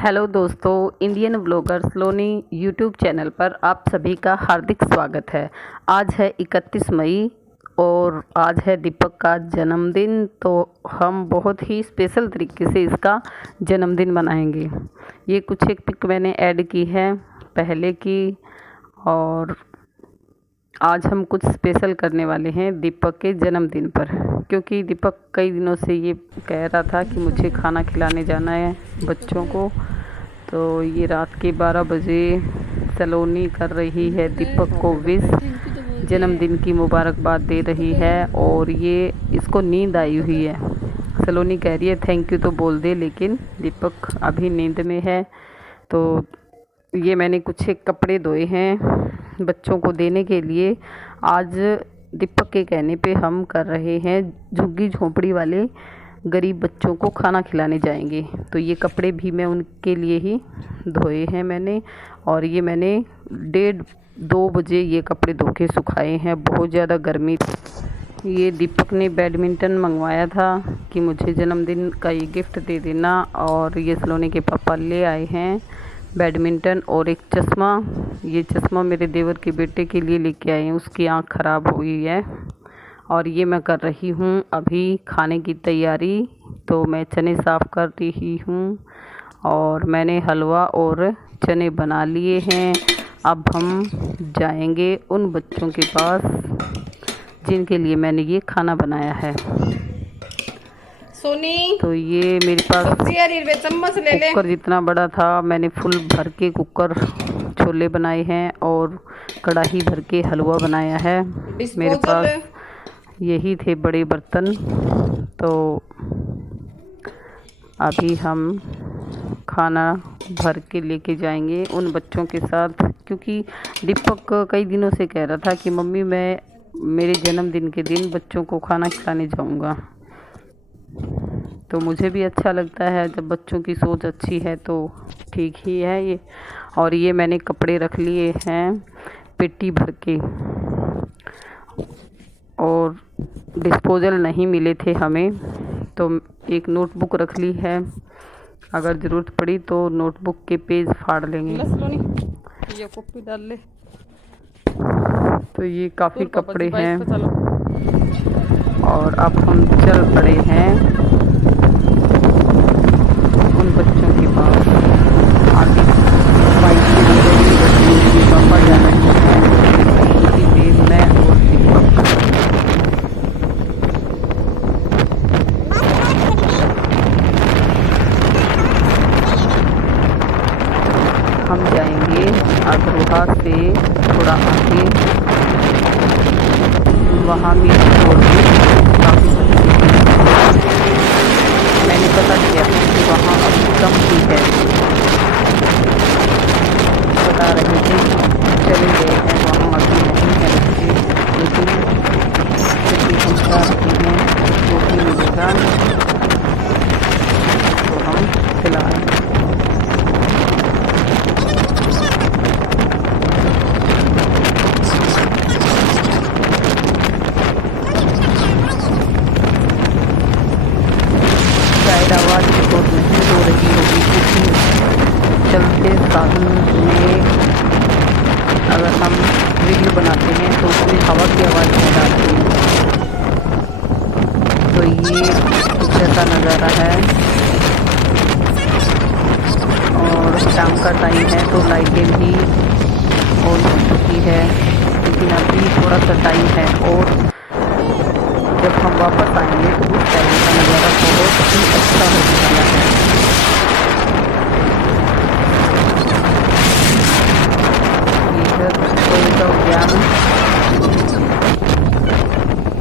Hello दोस्तों, Indian blogger सलोनी YouTube channel पर आप सभी का हार्दिक स्वागत है। आज है 31 मई और आज है दीपक का जन्मदिन। तो हम बहुत ही स्पेशल तरीके से इसका जन्मदिन मनाएंगे। ये कुछ एक पिक मैंने ऐड की है पहले की, और आज हम कुछ स्पेशल करने वाले हैं दीपक के जन्मदिन पर, क्योंकि दीपक कई दिनों से ये कह रहा था कि मुझे खाना खिलाने जाना है बच्चों को। तो ये रात के 12 बजे सलोनी कर रही है दीपक को विश, जन्मदिन की मुबारकबाद दे रही है। और ये इसको नींद आई हुई है। सलोनी कह रही है थैंक यू तो बोल दे, लेकिन दीपक अभी नींद में है। तो ये मैंने कुछ एक कपड़े धोए हैं बच्चों को देने के लिए। आज दीपक के कहने पे हम कर रहे हैं झुग्गी झोंपड़ी वाले गरीब बच्चों को खाना खिलाने जाएंगे। तो ये कपड़े भी मैं उनके लिए ही धोए हैं मैंने, और ये मैंने 1:30-2 बजे ये कपड़े धो के सुखाए हैं। बहुत ज़्यादा गर्मी। ये दीपक ने बैडमिंटन मंगवाया था कि मुझे जन्मदिन का ये गिफ्ट दे देना, और ये सलोनी के पापा ले आए हैं बैडमिंटन और एक चश्मा। ये चश्मा मेरे देवर के बेटे के लिए लेके आए हैं, उसकी आँख ख़राब हुई है। और ये मैं कर रही हूँ अभी खाने की तैयारी। तो मैं चने साफ़ कर रही हूँ और मैंने हलवा और चने बना लिए हैं। अब हम जाएंगे उन बच्चों के पास जिनके लिए मैंने ये खाना बनाया है। सोनी, तो ये मेरे पास चम्मच ले ले। कुकर जितना बड़ा था, मैंने फुल भर के कुकर छोले बनाए हैं और कढ़ाई भर के हलवा बनाया है। मेरे पास यही थे बड़े बर्तन। तो अभी हम खाना भर के लेके जाएंगे उन बच्चों के साथ, क्योंकि दीपक कई दिनों से कह रहा था कि मम्मी मैं मेरे जन्मदिन के दिन बच्चों को खाना खिलाने जाऊंगा। तो मुझे भी अच्छा लगता है जब बच्चों की सोच अच्छी है, तो ठीक ही है ये। और ये मैंने कपड़े रख लिए हैं पेटी भर के, और डिस्पोजल नहीं मिले थे हमें, तो एक नोटबुक रख ली है। अगर ज़रूरत पड़ी तो नोटबुक के पेज फाड़ लेंगे। ये कॉपी डाल ले। तो ये काफ़ी कपड़े हैं और अब हम चल पड़े हैं उन बच्चों के पास। आगे बाइक के पापा जा रहे हैं, उसी देर में और दीपक। हम जाएंगे अग्रहा से थोड़ा आगे, वहाँ भी काफ़ी मैंने पता किया कि वहाँ अभी कम ही है। बता रहे थे चले गए हैं, वहाँ अभी नहीं है बच्चे, लेकिन फिर भी हम चाहते हैं जो भी मिलेगा तो हम खिलाएँ। आवाज़ रिकॉर्ड नहीं हो रही होगी, क्योंकि चलते साधन में अगर हम वीडियो बनाते हैं तो उसमें हवा की आवाज़ नहीं आती है। तो ये कुछ ऐसा नज़ारा है, और शाम का टाइम है तो लाइटें भी ऑन हो चुकी है, लेकिन अभी थोड़ा सा टाइम है। और जब हम वापस आएंगे तो उस टाइम का नज़ारा बहुत ही अच्छा होने वाला है। इधर का उद्यान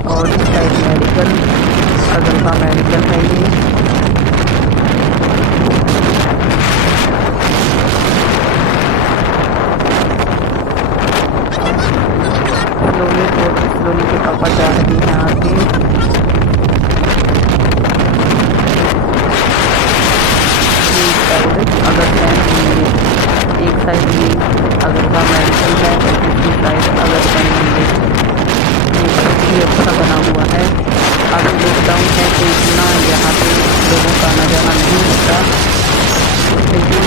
और इस साइड मेडिकल, अगरहा मेडिकल है ये। सलोनी के पापा जा रहे हैं आगे। एक साइड ये अगरहा मेडिकल है और दूसरी साइड अगरहा मंदिर। ये बहुत ही अच्छा बना हुआ है। अभी लॉकडाउन है तो इतना यहाँ पे लोगों का आना जाना नहीं होता, लेकिन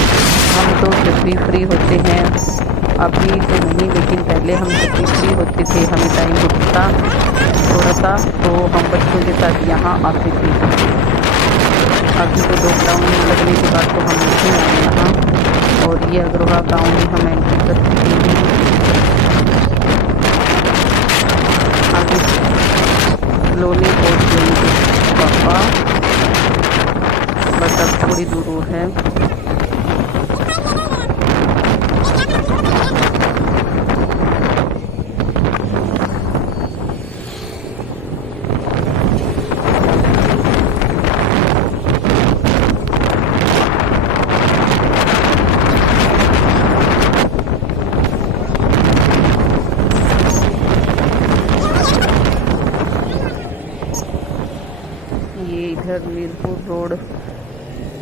भी फ्री होते हैं, अभी तो नहीं लेकिन पहले हम जब भी फ्री होते थे, हमें टाइम होता थोड़ा सा, तो हम बच्चों के साथ यहाँ आते थे। अभी तो लॉकडाउन लगने के बाद तो हम नहीं आए यहाँ, और ये अग्रवा गाँव में हम एंट्री कर चुके हैं। आगे स्लोली पहुँच गए पापा, बस अब थोड़ी दूर है। इधर मीरपुर रोड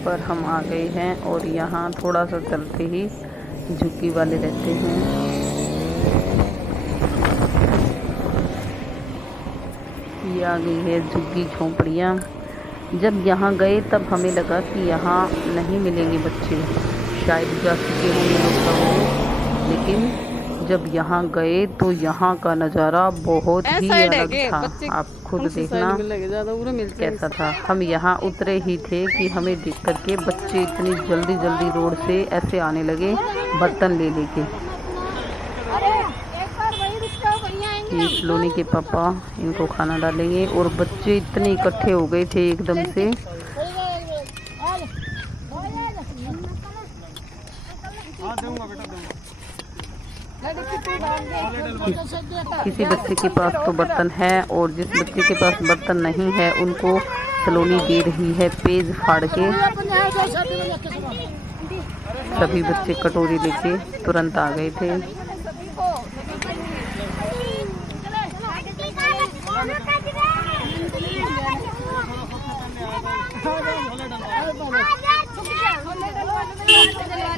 पर हम आ गए हैं, और यहाँ थोड़ा सा चलते ही झुग्गी वाले रहते हैं। ये आ गई है झुग्गी झोंपड़ियाँ। जब यहाँ गए तब हमें लगा कि यहाँ नहीं मिलेंगे बच्चे, शायद जा चुके होंगे लोग, लेकिन जब यहाँ गए तो यहाँ का नज़ारा बहुत ही अलग था। आप खुद देखना कैसा था। हम यहाँ उतरे ही थे कि हमें देख करके बच्चे इतनी जल्दी जल्दी रोड से ऐसे आने लगे, बर्तन ले लेके। ये स्लोनी के पापा इनको खाना डालेंगे, और बच्चे इतने इकट्ठे हो गए थे एकदम से। किसी बच्चे के पास तो बर्तन है, और जिस बच्चे के पास बर्तन नहीं है उनको सलोनी दे रही है पेज फाड़ के। सभी बच्चे कटोरी लेके तुरंत आ गए थे।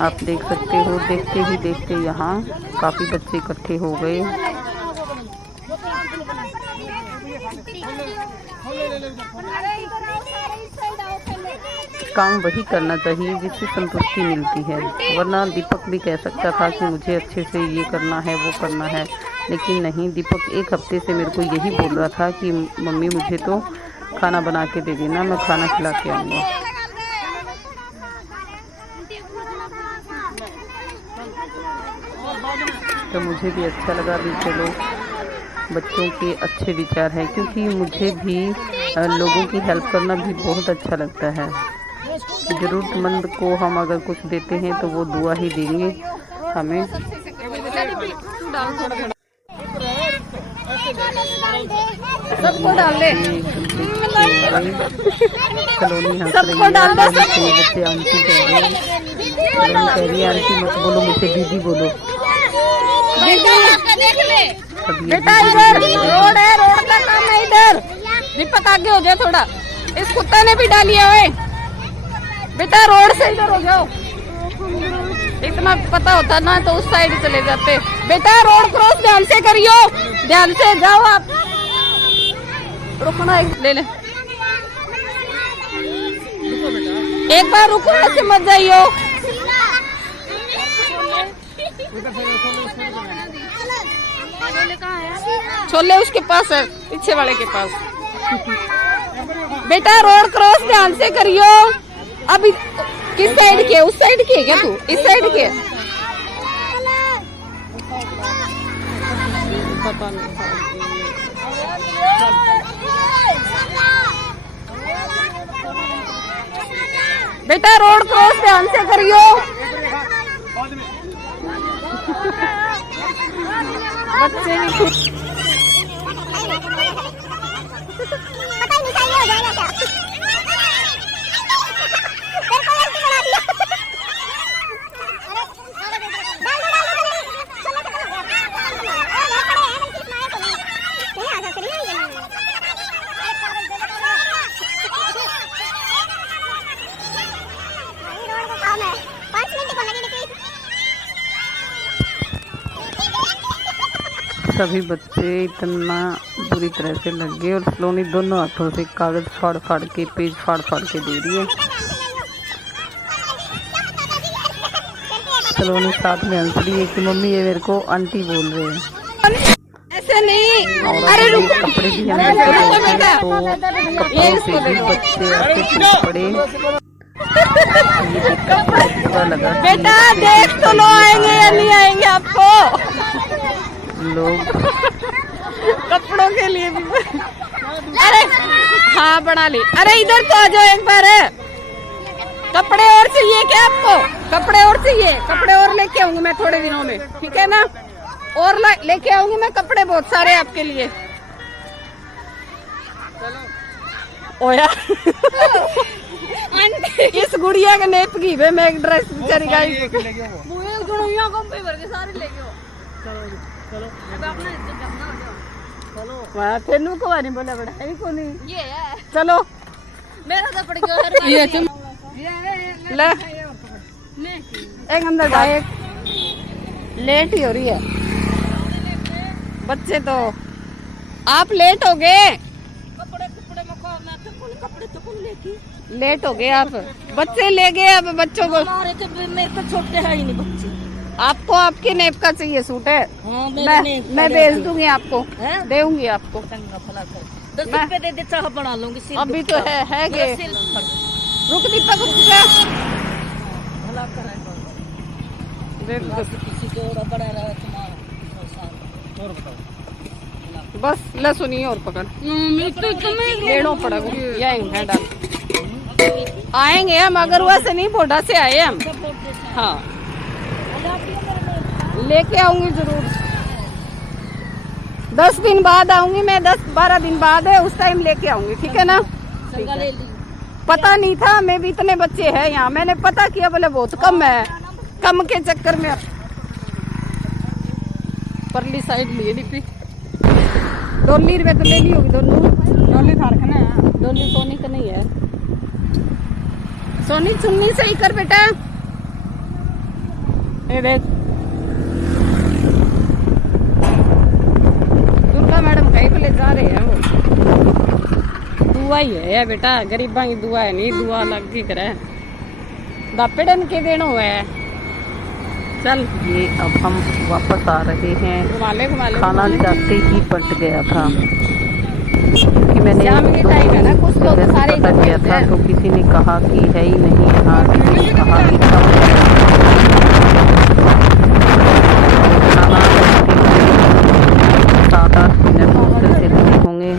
आप देख सकते हो, देखते ही देखते यहाँ काफ़ी बच्चे इकट्ठे हो गए। काम वही करना चाहिए जिससे संतुष्टि मिलती है, वरना दीपक भी कह सकता था कि मुझे अच्छे से ये करना है वो करना है, लेकिन नहीं। दीपक एक हफ्ते से मेरे को यही बोल रहा था कि मम्मी मुझे तो खाना बना के दे देना, मैं खाना खिला के आऊँगा। तो मुझे भी अच्छा लगा भी, चलो बच्चों के अच्छे विचार हैं, क्योंकि मुझे भी लोगों की हेल्प करना भी बहुत अच्छा लगता है। ज़रूरतमंद को हम अगर कुछ देते हैं तो वो दुआ ही देंगे हमें। सबको डाल दे, सलोनी हंस रही है, बच्चे आंटी कह रहे हैं, सलोनी कह रही है आंटी मत बोलो मुझे दीदी बोलो। बेटा इधर रोड है, रोड का काम है इधर। दीपक आगे हो जाए थोड़ा, इस कुत्ते ने भी डालिया है। बेटा रोड से इधर हो जाओ, इतना पता होता ना तो उस साइड चले जाते। बेटा रोड क्रॉस ध्यान से करियो, ध्यान से जाओ आप। रुकना, ले ले एक बार, रुको ऐसे मत जाइयो। छोले उसके पास है, पीछे वाले के पास। बेटा रोड क्रॉस ध्यान से करियो। अभी किस साइड के, उस साइड के क्या तू, इस साइड के? पता नहीं। बेटा रोड क्रॉस ध्यान से करियो। बच्चे भी खुश। सभी बच्चे इतना बुरी तरह से लग गए, और सलोनी दोनों हाथों से कागज़ फाड़ फाड़ के, पेज फाड़ फाड़ के दे रही है। सलोनी साथ में हंस रही है कि मम्मी ये मेरे को आंटी बोल रहे हैं। ऐसे नहीं, और अरे ये रुको, कपड़े भी अरे हमने रुको देखे बेटा, तो ये कपड़ों इसको से भी देखो। बच्चे ऐसे टूट पड़े। ये देखकर बहुत बुरा लगा कि बेटा बच्चे देख तो लो आएंगे या नहीं आएंगे आपको लोग कपड़ों के लिए भी। अरे हाँ बना ली। अरे इधर तो आ जाओ एक बार। कपड़े और चाहिए क्या आपको? कपड़े और चाहिए? कपड़े और लेके आऊंगी मैं थोड़े दिनों में, ठीक है ना? और लेके आऊंगी मैं कपड़े बहुत सारे आपके लिए। ओया इस गुड़िया के नेप की वे मैं एक ड्रेस बेचारी गाई वाह तेनू को नहीं बोला बड़ा है को नहीं ये है। चलो मेरा तो पड़ गया ये तुम ले एक अंदर जाए। लेट ही हो रही है बच्चे तो। आप लेट हो गए, लेट हो गए आप। बच्चे ले गए अब बच्चों को। मेरे तो छोटे है ही नहीं बच्चे। आपको आपके नेप का चाहिए सूट है? हाँ, मैं भेज दूंगी आपको, दूंगी आपको। 10 रुपए दे दे चाह बना लूंगी सिल अभी तो है गे। सिल पर रुक दीपक रुक जा। भला करे देख दो। किसी को और बड़ा रहा तुम्हारा और बताओ बस ले सुनिए और पकड़ लेनो पड़ेगा। यही है डाल आएंगे हम, अगर वैसे नहीं बोडा से आए हम। हाँ लेके आऊंगी जरूर। 10 दिन बाद आऊंगी मैं, 10-12 दिन बाद है, उस टाइम लेके आऊंगी, ठीक है ना? पता नहीं था मैं भी इतने बच्चे हैं यहाँ, मैंने पता किया बोले बहुत कम है। कम के चक्कर में परली साइड लिए डिपी डोली रुपये तो ले ली होगी। डोली था रखना है, डोली सोनी का नहीं है। सोनी चुन्नी सही कर बेटा। ए देख दुर्गा मैडम कहीं पे ले जा रहे हैं वो। दुआ ही है बेटा, गरीबा की दुआ है, नहीं दुआ लग ही करे। दापेडन के दिन हुआ है। चल ये अब हम वापस आ रहे हैं। घुमाले खाना जाते ही पट गया था क्योंकि मैंने शाम के टाइम है ना, कुछ लोग जैसे सारे पता इकट्ठे किया होते था हैं। तो किसी ने कहा कि है ही नहीं यहाँ, किसी ने कहा कि कम है। खाना बनते हुए 7-8 मिनट मुश्किल से लगे होंगे।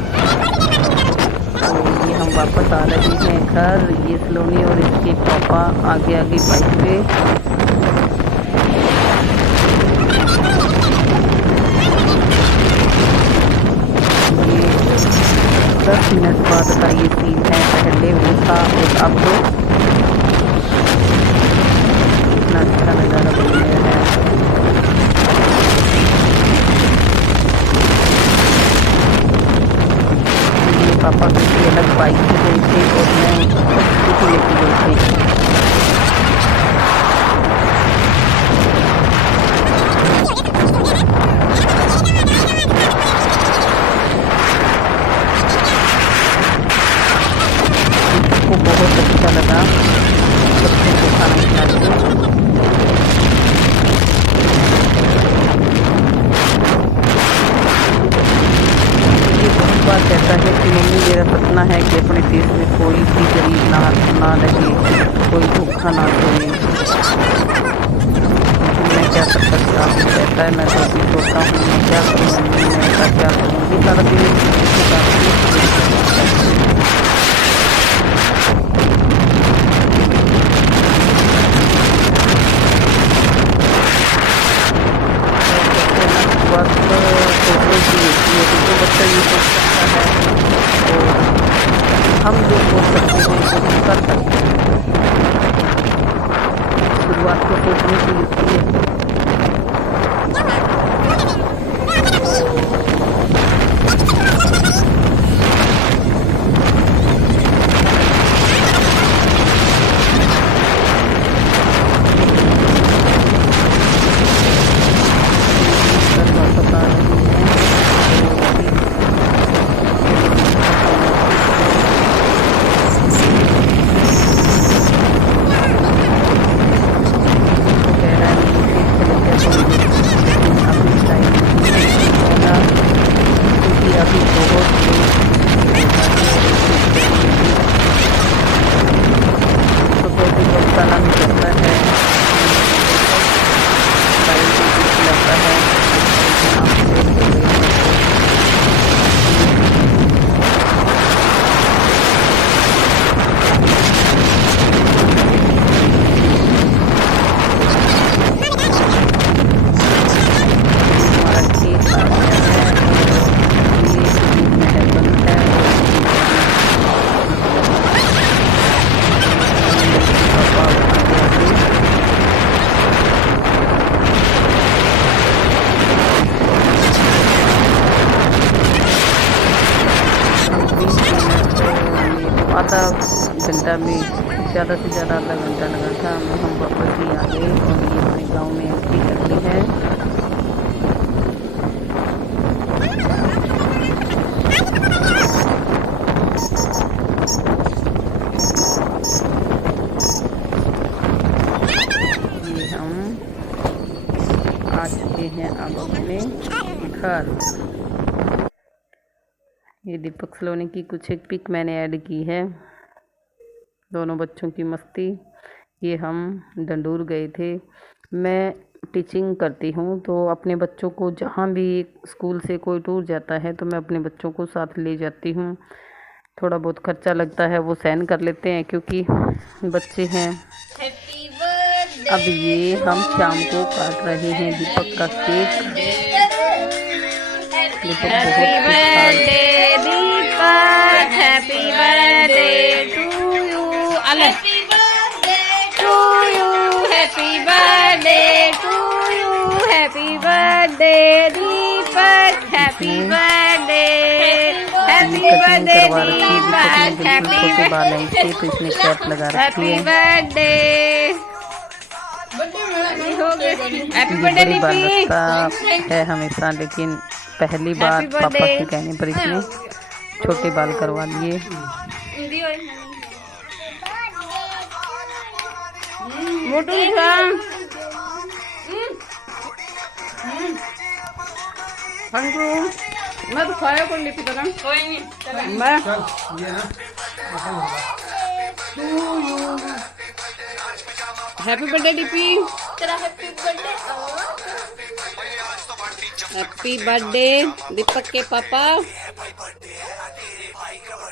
तो ये हम वापस आ रहे हैं घर। ये सलोनी और इसके पापा आगे आगे बाइक पे। ये 10 मिनट बाद का ये सीन है। पहले वो था और अब इतना अच्छा नज़ारा बन गया है। ये पापा किसी अलग बाइक से गए थे और मैं स्कूटी लेके गई थी। को बहुत अच्छा लगा बच्चों को खाना खिला के। ये बहुत बार कहता है कि मम्मी मेरा सपना है कि अपने देश में कोई भी गरीब ना रहे, कोई भूखा ना सोए। मैं क्या कर सकता हूँ? कहता है मैं तो भी सोचता हूँ मैं क्या करूँ, मैं ऐसा क्या करूँ। ये सारा दिन बात सोचने की होती है। तो जो बच्चा ये सोच सकता है तो हम जो सोच सकते हैं वो भी कर सकते हैं। शुरुआत तो सोचने की होती है। वापस आ रही है। घंटा में, ज़्यादा से ज़्यादा आधा घंटा लगा था। हम वापस ही आ गए और ये अपने गांव में एंट्री कर ली है। ये हम आ चुके हैं अब अपने घर। ये दीपक सलोनी की कुछ एक पिक मैंने ऐड की है, दोनों बच्चों की मस्ती। ये हम डंडूर गए थे। मैं टीचिंग करती हूँ तो अपने बच्चों को जहाँ भी स्कूल से कोई टूर जाता है तो मैं अपने बच्चों को साथ ले जाती हूँ। थोड़ा बहुत खर्चा लगता है वो सहन कर लेते हैं क्योंकि बच्चे हैं। अब ये हम शाम को काट रहे हैं दीपक का cake. Deepak happy birthday Deepak, happy birthday to you, happy birthday to you, happy birthday to you, happy birthday Deepak, happy birthday, happy birthday Deepak, छोटे बाल हैं इसके तो इसने कैप लगा रखी है। हैप्पी बर्थडे, हैप्पी बर्थडे बड़ी बाल दीपी रखता है हमेशा, लेकिन पहली बार पापा के कहने पर इसने छोटे बाल करवा लिए। मोटू मैं तो खाया कोई लिपि तो कोई नहीं मैं happy birthday DP, happy birthday Deepak के पापा।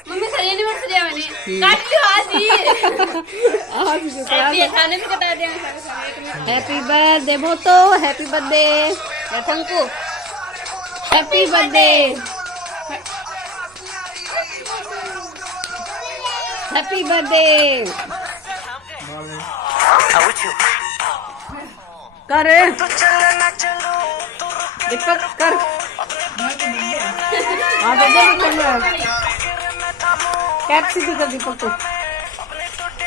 मम्मी सही एनिवर्सरी है मैंने काट लियो आज ही आज जो हैप्पी खाने में कटा दिया हैप्पी बर्थडे भोतो, happy birthday thank you, happy birthday, happy birthday कर दीपक कर। हाँ कैप सीधी कर दीपक को।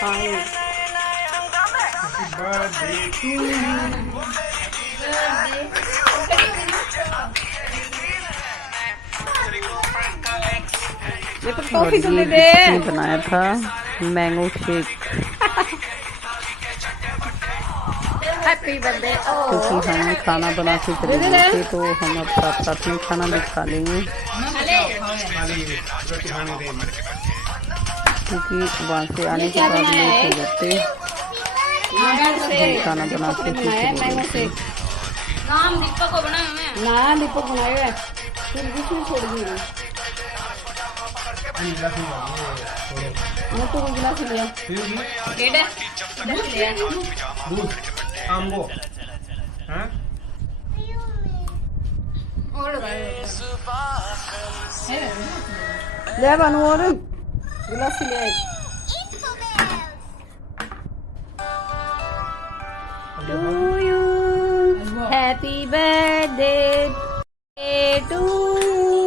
हाँ ये तो टॉफी तो दे दे। बनाया था मैंगो शेक हैप्पी बर्थडे क्योंकि हम खाना बना के चले गए थे तो हम अब साथ साथ में खाना भी खा लेंगे क्योंकि वहाँ से आने के बाद लेट हो जाते। हम खाना बना के फिर नाम दीपक को बनाया मैं ना दीपक बनाए हुए फिर बीच में छोड़ दी मैं तो गिलास लिया केड़ा लिया दूध आम्बो हाँ और ले बनू और गिलास ले to you, happy birthday to you,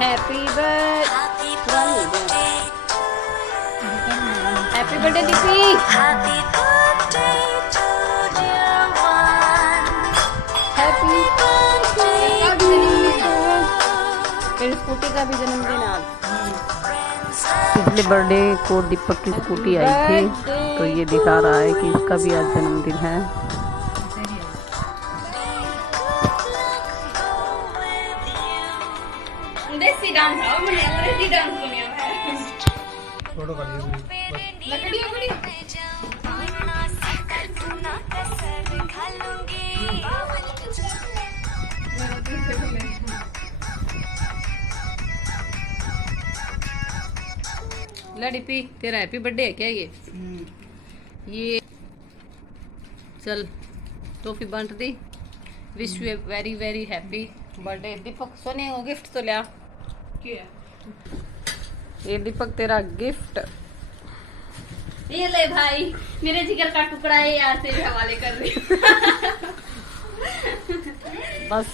happy birthday, happy birthday Deepi, happy birthday, मेरी स्कूटी का भी जन्मदिन आज। पिछले बर्थडे को दीपक की स्कूटी आई थी तो ये दिखा रहा है कि इसका भी आज जन्मदिन है। देसी डांस आओ मैंने अंग्रेजी डांस सुनिया है फोटो कर लीजिए लकड़ी बड़ी लड़ीपी तेरा हैप्पी बर्थडे है क्या ये चल टॉफी बांट दी। Wish you very very happy birthday Deepak. सोने को गिफ्ट तो लिया ये दीपक तेरा गिफ्ट। ये ले भाई मेरे जिगर का टुकड़ा है यहाँ से हवाले कर रही बस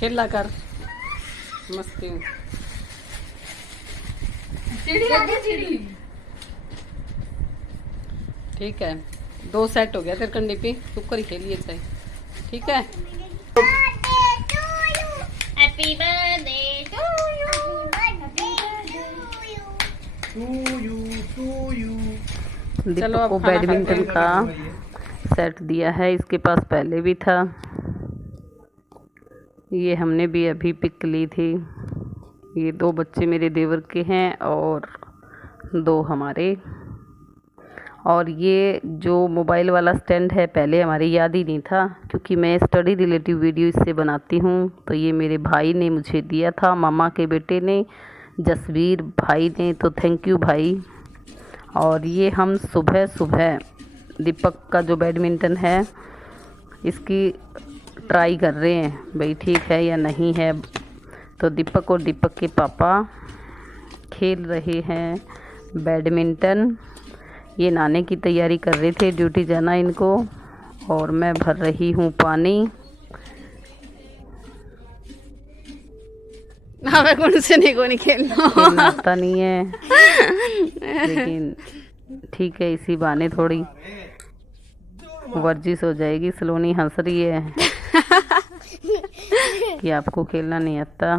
खेला कर मस्ती में। ठीक है, 2 सेट हो गया तेरे कंडे पे, शुक्र ही खेलिए चाहे। ठीक है, हैप्पी बर्थडे टू यू। दीपक को बैडमिंटन का सेट दिया है, इसके पास पहले भी था। ये हमने भी अभी पिक ली थी। ये 2 बच्चे मेरे देवर के हैं और 2 हमारे। और ये जो मोबाइल वाला स्टैंड है पहले हमारे याद ही नहीं था, क्योंकि मैं स्टडी रिलेटिव वीडियो इससे बनाती हूँ। तो ये मेरे भाई ने मुझे दिया था, मामा के बेटे ने, जसवीर भाई ने। तो थैंक यू भाई। और ये हम सुबह सुबह दीपक का जो बैडमिंटन है इसकी ट्राई कर रहे हैं भाई ठीक है या नहीं है। तो दीपक और दीपक के पापा खेल रहे हैं बैडमिंटन। ये नहाने की तैयारी कर रहे थे, ड्यूटी जाना इनको। और मैं भर रही हूँ पानी। हमें कौन से नहीं खेलना आता नहीं है, लेकिन ठीक है, इसी बहाने थोड़ी वर्जिश हो जाएगी। सलोनी हंस रही है कि आपको खेलना नहीं आता।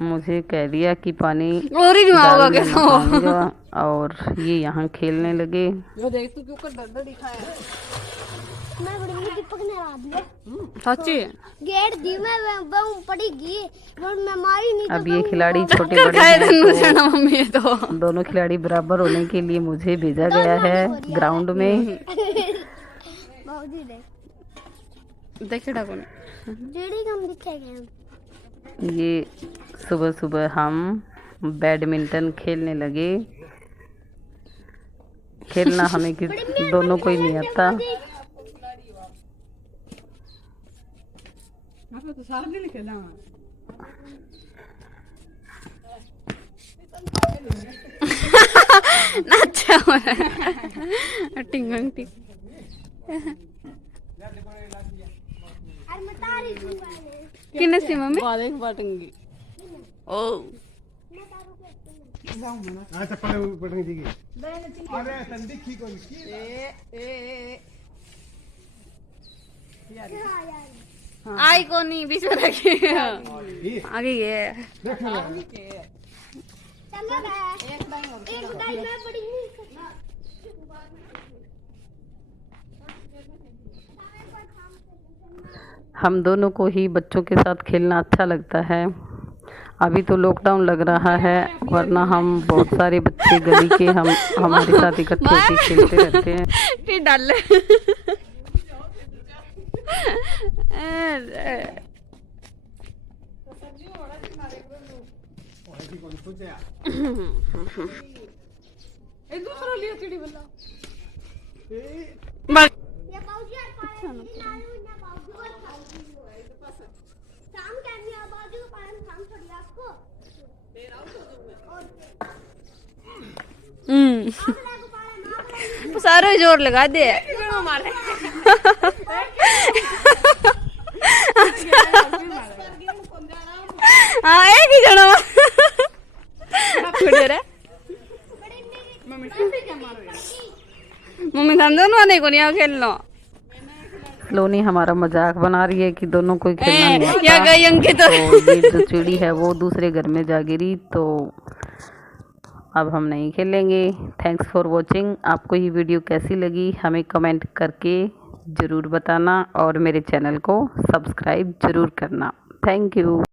मुझे कह दिया कि पानी और ही डाल होगा देना पाऊंगा, और ये यहाँ खेलने लगे। वो देख तू क्यों दर्द दिखाया। मैं बड़ी दीपक ने हरा दिया। सच्ची गेट दी मैं पड़ेगी और मैं मारी नहीं। अब ये खिलाड़ी छोटे बड़े हैं, तो मम्मी तो दोनों खिलाड़ी बराबर होने के लिए मुझे भेजा गया है ग्राउंड में। बाबूजी देखे डाको जेडी कम दिखेगा। ये सुबह सुबह हम बैडमिंटन खेलने लगे। खेलना हमें दोनों को ही नहीं आता। तो सारा दिन खेला अच्छा हो रहा टिंग टिंग किने सी मम्मी बादेक बाटंगी। ओ अच्छा पड़े पड़ने दी अरे तंदी की कौन की आई को नहीं बीच में रखी आगे ये देख ले एक दाई मैं बड़ी नहीं। हम दोनों को ही बच्चों के साथ खेलना अच्छा लगता है। अभी तो लॉकडाउन लग रहा है, वरना हम बहुत सारे बच्चे गली के हमारे साथ इकट्ठे होकर खेलते रहते हैं। फिर डाल दूसरा लिया चिड़ी वाला ये बाबूजी यार पानी ना बाबूजी को शाम के आदमी बाबूजी को पानी शाम छोड़ी आपको सारे जोर लगा दे हाँ एक ही जना मम्मी दोनों नहीं को नहीं खेलना। लोनी हमारा मजाक बना रही है कि दोनों को खेलना नहीं आता। क्या गई अंकित तो ये जो चिड़ी है वो दूसरे घर में जा गिरी, तो अब हम नहीं खेलेंगे। Thanks for watching. आपको ये वीडियो कैसी लगी हमें कमेंट करके ज़रूर बताना, और मेरे चैनल को सब्सक्राइब ज़रूर करना। Thank you.